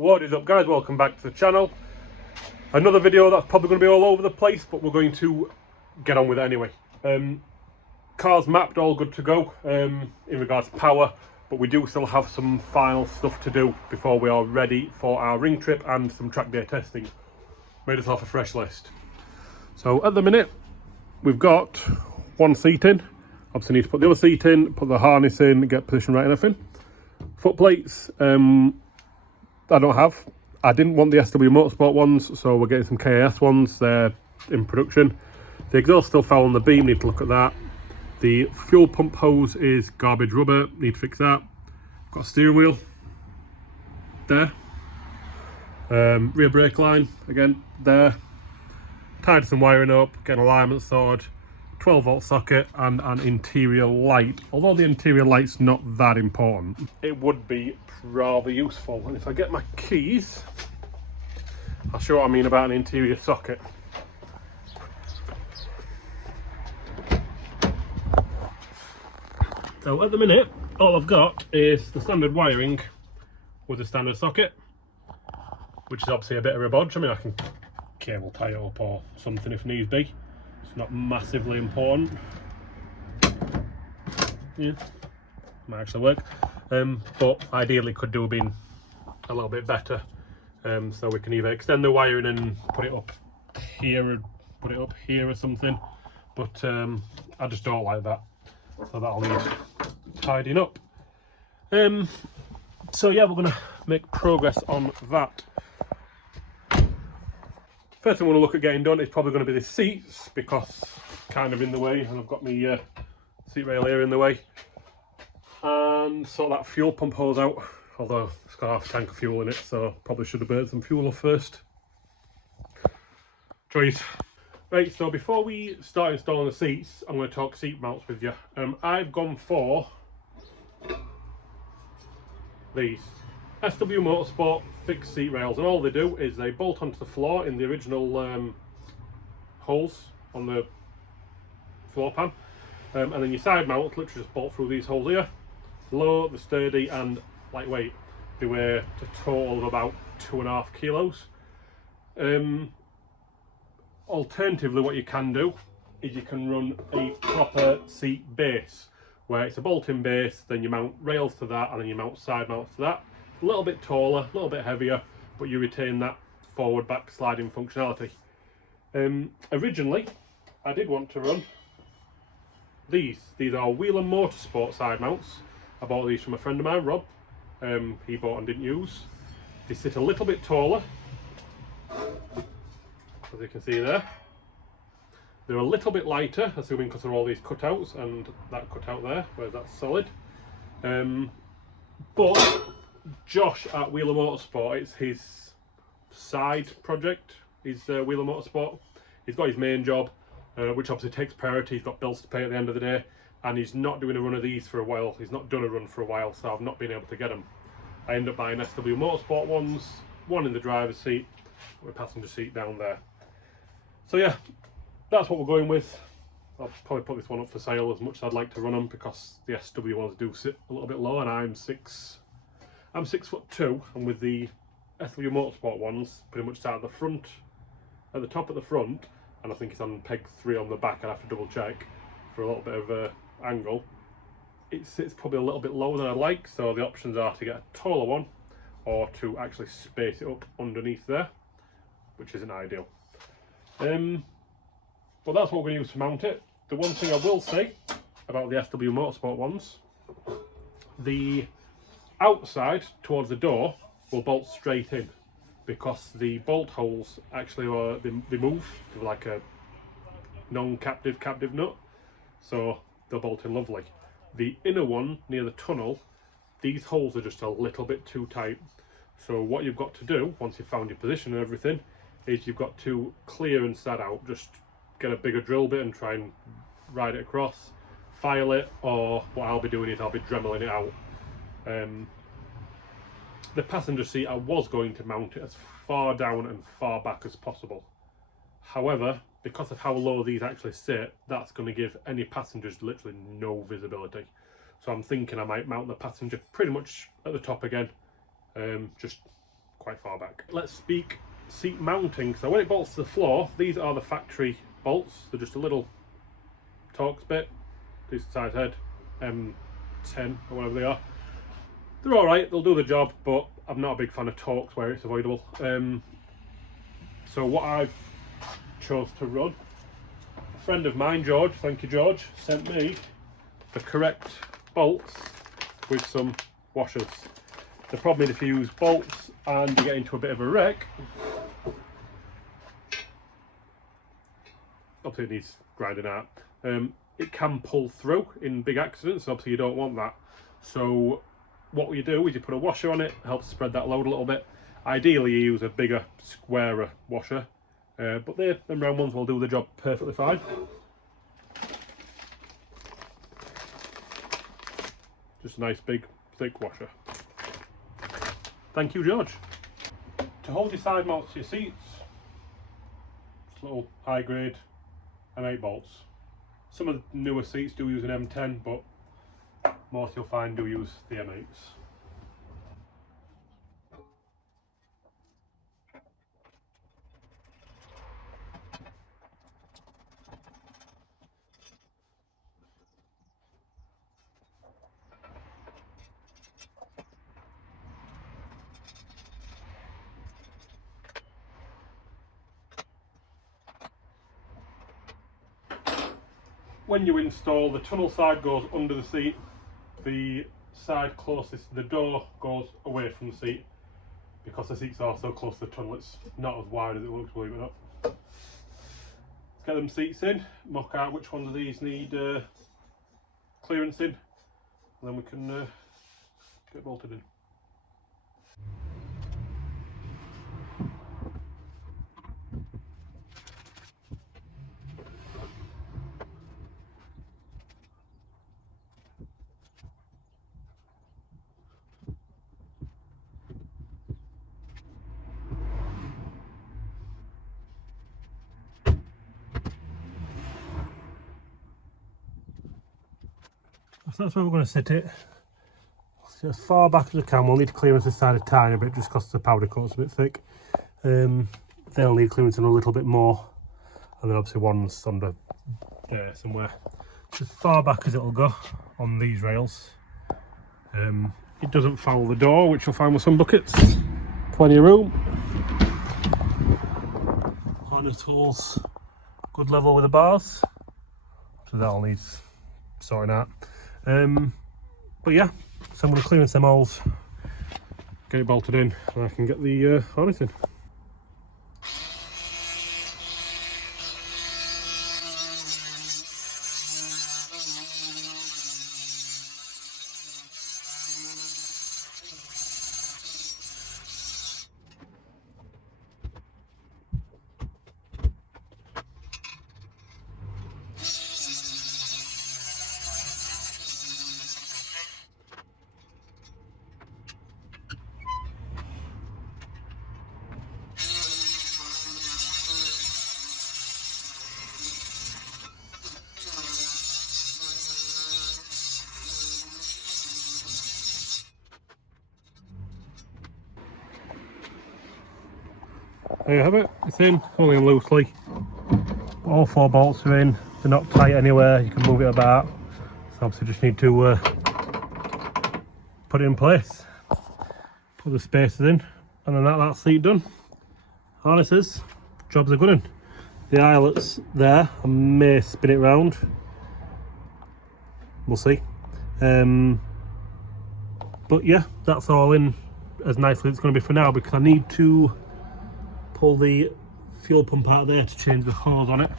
What is up, guys? Welcome back to the channel. Another video that's probably going to be all over the place, but we're going to get on with it anyway. Car's mapped, all good to go in regards to power, but we do still have some final stuff to do before we are ready for our ring trip and some track day testing. Made us off a fresh list. So at the minute, we've got one seat in. Obviously need to put the other seat in, put the harness in, get position right and everything. Foot plates, I don't have. I didn't want the SW Motorsport ones, so we're getting some KAS ones. They're in production. The exhaust still foul on the beam, need to look at that. The fuel pump hose is garbage rubber, need to fix that. Got a steering wheel there. Rear brake line, again, there. Tied some wiring up, getting alignment sorted. 12-volt socket and an interior light. Although the interior light's not that important, it would be rather useful. And if I get my keys, I'll show what I mean about an interior socket. So at the minute, all I've got is the standard wiring with a standard socket, which is obviously a bit of a bodge. I mean, I can cable tie it up or something if needs be. It's not massively important. Yeah, might actually work. But ideally could do being a little bit better. So we can either extend the wiring and put it up here, or put it up here or something. But I just don't like that. So that'll need tidying up. So yeah, we're gonna make progress on that. First thing I want to look at getting done is probably going to be the seats, because kind of in the way, and I've got my seat rail here in the way. And sort that fuel pump hose out, although it's got half a tank of fuel in it, so probably should have burnt some fuel off first. Choice. Right, so before we start installing the seats, I'm going to talk seat mounts with you. I've gone for these SW Motorsport fixed seat rails, and all they do is they bolt onto the floor in the original holes on the floor pan, and then your side mounts literally just bolt through these holes here. Low, they're sturdy and lightweight. They weigh a total of about 2.5 kilos. Alternatively, what you can do is you can run a proper seat base, where it's a bolt-in base, then you mount rails to that, and then you mount side mounts to that. A little bit taller, a little bit heavier, but you retain that forward back sliding functionality. Originally, I did want to run these. These are Wheel and Motorsport side mounts. I bought these from a friend of mine, Rob. He bought and didn't use. They sit a little bit taller, as you can see there. They're a little bit lighter, assuming because of all these cutouts and that cutout there, where that's solid. But Josh at Wheel and Motorsport, it's his side project, his Wheel and Motorsport. He's got his main job, which obviously takes priority. He's got bills to pay at the end of the day, and he's not doing a run of these for a while. He's not done a run for a while, so I've not been able to get them. I end up buying SW Motorsport ones, one in the driver's seat, with a passenger seat down there. So yeah, that's what we're going with. I'll probably put this one up for sale, as much as I'd like to run them, because the SW ones do sit a little bit low, and I'm 6'2", and with the SW Motorsport ones, pretty much start at the front, at the top at the front, and I think it's on peg 3 on the back. I'd have to double check for a little bit of angle. It sits probably a little bit lower than I'd like, so the options are to get a taller one, or to actually space it up underneath there, which isn't ideal. But that's what we're going to use to mount it. The one thing I will say about the SW Motorsport ones, the outside towards the door will bolt straight in, because the bolt holes actually they move to like a non-captive captive nut, so they'll bolt in lovely. The inner one near the tunnel, these holes are just a little bit too tight. So what you've got to do, once you've found your position and everything, is you've got to clear and set out. Just get a bigger drill bit and try and ride it across, file it, or what I'll be doing is I'll be dremeling it out. The passenger seat, I was going to mount it as far down and far back as possible. However, because of how low these actually sit, that's going to give any passengers literally no visibility. So I'm thinking I might mount the passenger pretty much at the top again, just quite far back. Let's speak seat mounting. So when it bolts to the floor, these are the factory bolts. They're just a little Torx bit, decent size head, M10 or whatever they are. They're alright, they'll do the job, but I'm not a big fan of Torx where it's avoidable. So what I've chose to run, a friend of mine, George, thank you George, sent me the correct bolts with some washers. The problem is if you use bolts and you get into a bit of a wreck, obviously it needs grinding out, it can pull through in big accidents, obviously you don't want that. So what you do is you put a washer on it, helps spread that load a little bit. Ideally you use a bigger, squarer washer, but them round ones will do the job perfectly fine. Just a nice big thick washer. Thank you George. To hold your side mounts to your seats, it's little high grade M8 bolts. Some of the newer seats do use an M10, but most you'll find do use the M8s. When you install, the tunnel side goes under the seat, the side closest to the door goes away from the seat. Because the seats are so close to the tunnel, it's not as wide as it looks, believe it or not. Let's get them seats in, mock out which ones of these need clearance in, and then we can get bolted in. So that's where we're going to sit it. So as far back as we can. We'll need to clearance this side a tiny bit just because the powder coat's a bit thick. They'll need clearance in a little bit more, and then obviously one's under there somewhere. So as far back as it'll go on these rails. It doesn't foul the door, which you'll find with some buckets. Plenty of room. Harness holes, good level with the bars. So that all needs sorting out. But yeah, so I'm going to clearance them holes, get it bolted in, and I can get the harness in. There you have it, it's in, holding loosely. All four bolts are in, they're not tight anywhere, you can move it about. So obviously just need to put it in place. Put the spacers in, and then that's seat done. Harnesses, jobs are good in. The eyelet's there, I may spin it round. We'll see. But yeah, that's all in as nicely as it's going to be for now, because I need to pull the fuel pump out there to change the hose on it,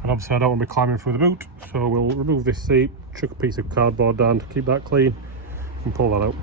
and obviously I don't want to be climbing through the boot, so we'll remove this seat, chuck a piece of cardboard down to keep that clean, and pull that out.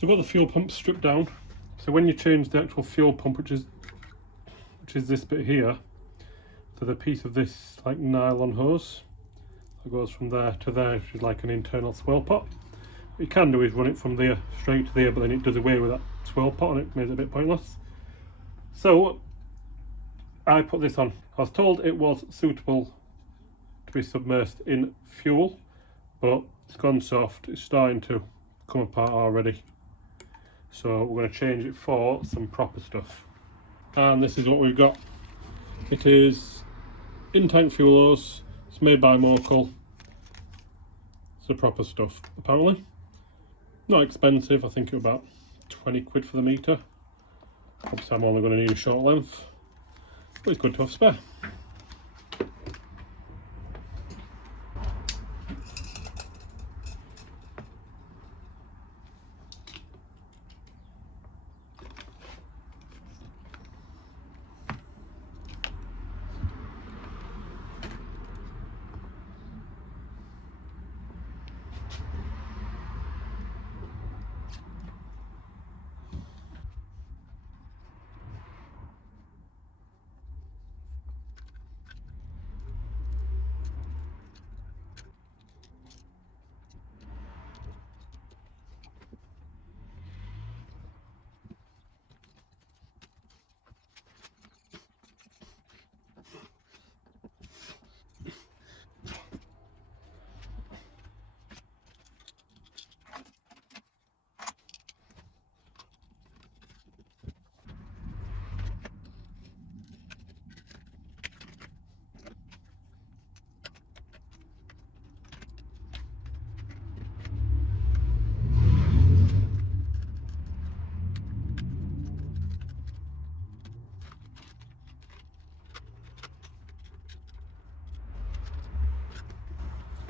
So I've got the fuel pump stripped down. So when you change the actual fuel pump, which is this bit here, to the piece of this like nylon hose that goes from there to there, which is like an internal swirl pot. What you can do is run it from there straight to there, but then it does away with that swirl pot and it makes it a bit pointless. So I put this on. I was told it was suitable to be submersed in fuel, but it's gone soft. It's starting to come apart already. So we're going to change it for some proper stuff. And this is what we've got. It is in-tank fuel hose. It's made by Mocal. It's the proper stuff, apparently. Not expensive. I think it was about 20 quid for the metre. Obviously I'm only going to need a short length, but it's good to have spare.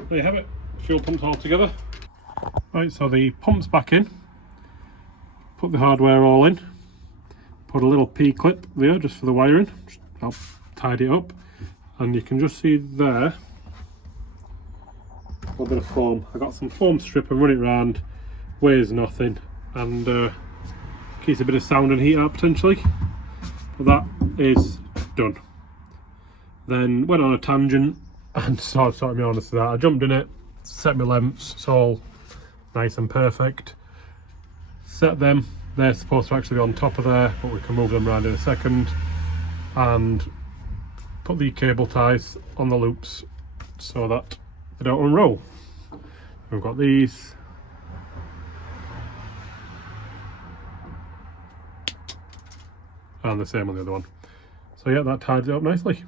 There you have it, fuel pumps all together. Right, so the pump's back in. Put the hardware all in. Put a little P-clip there just for the wiring. I'll tidy it up. And you can just see there a little bit of foam. I got some foam strip and run it round. Weighs nothing and keeps a bit of sound and heat out potentially. But that is done. Then went on a tangent and so to be honest with that, I jumped in it, set my lengths, it's all nice and perfect. Set them, they're supposed to actually be on top of there, but we can move them around in a second. And put the cable ties on the loops so that they don't unroll. We've got these. And the same on the other one. So yeah, that ties it up nicely.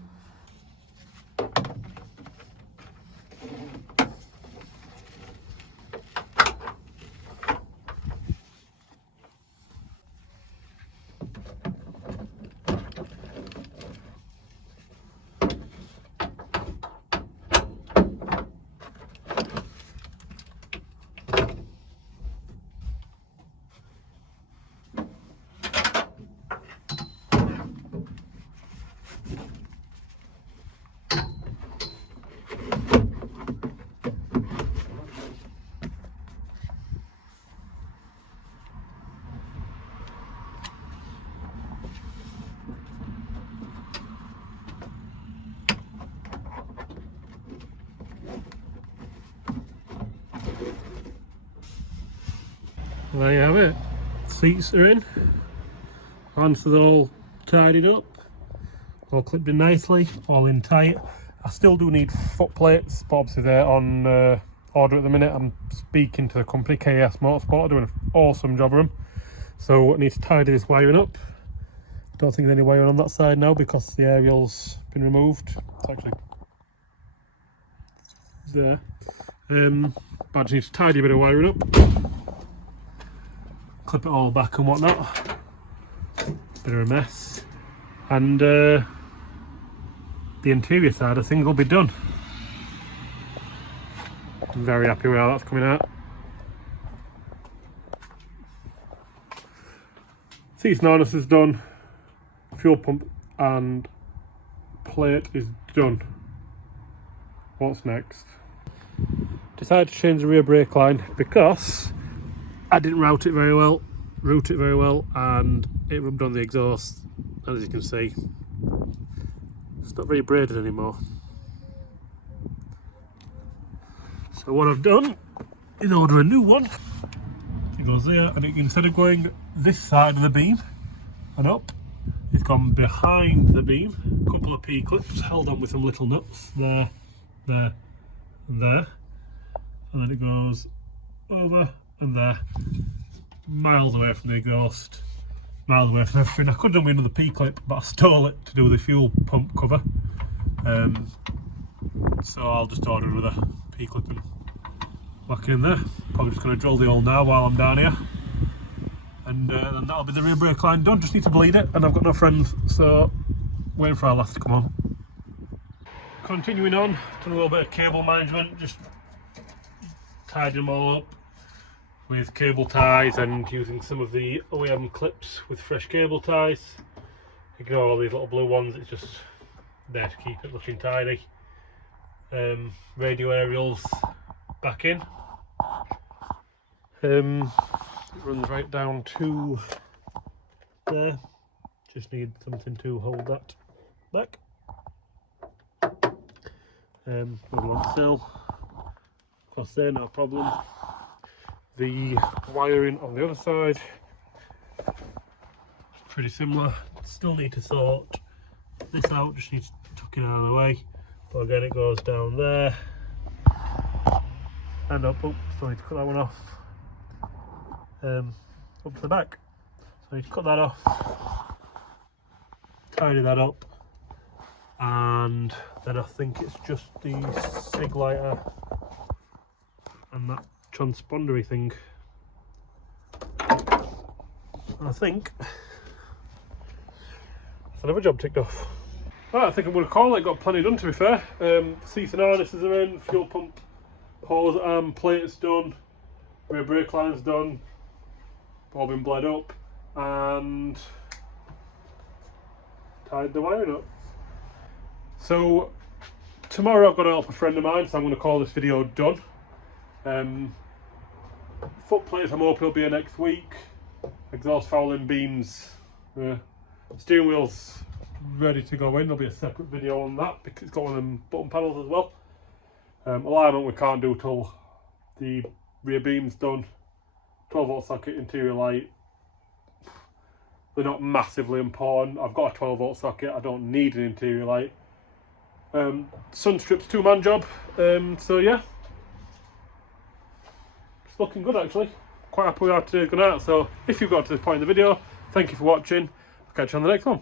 There you have it. Seats are in. Fans are all tidied up. All clipped in nicely, all in tight. I still do need foot plates, but obviously they're on order at the minute. I'm speaking to the company, KS Motorsport, doing an awesome job of them. So I need to tidy this wiring up. Don't think there's any wiring on that side now because the aerial's been removed. It's actually there. But I just need to tidy a bit of wiring up. Clip it all back and whatnot. Bit of a mess. And the interior side of things will be done. I'm very happy with how that's coming out. Seats and harness is done. Fuel pump and plate is done. What's next? Decided to change the rear brake line because I didn't route it very well, and it rubbed on the exhaust. And as you can see, it's not very braided anymore. So what I've done is order a new one. It goes there, and instead of going this side of the beam and up, it's gone behind the beam. A couple of P-clips held on with some little nuts there, there, and there. And then it goes over and there, miles away from the exhaust, miles away from everything. I could have done with another P-clip, but I stole it to do the fuel pump cover. So I'll just order another P-clip and whack in there. Probably just going to drill the hole now while I'm down here. And then that'll be the rear brake line done. Just need to bleed it, and I've got no friends, so waiting for our last to come on. Continuing on, done a little bit of cable management, just tied them all up with cable ties and using some of the OEM clips with fresh cable ties. Ignore all these little blue ones, it's just there to keep it looking tidy. Radio aerials back in. It runs right down to there. Just need something to hold that back. Another one still. Across there, no problem. The wiring on the other side, pretty similar. Still need to sort this out, just need to tuck it out of the way. But again, it goes down there and up. Oh, still need to cut that one off. Up to the back. So I need to cut that off, tidy that up, and then I think it's just the sig lighter and that transpondery thing. I think that's another job ticked off. Right, I think I'm going to call it. Got plenty done, to be fair. Seats and harnesses are in, fuel pump hose arm plate's done, rear brake line's done, all been bled up, and tied the wiring up. So tomorrow I've got to help a friend of mine, so I'm going to call this video done. Foot plates I'm hoping will be here next week. Exhaust fouling beams, steering wheel's ready to go in. There'll be a separate video on that because it's got one of them button panels as well. Alignment we can't do till the rear beam's done. 12-volt socket, interior light, they're not massively important. I've got a 12-volt socket, I don't need an interior light. Sun strips, 2-man job. So yeah, it's looking good actually. Quite happy with how today's gone out. So if you've got to this point in the video, thank you for watching. I'll catch you on the next one.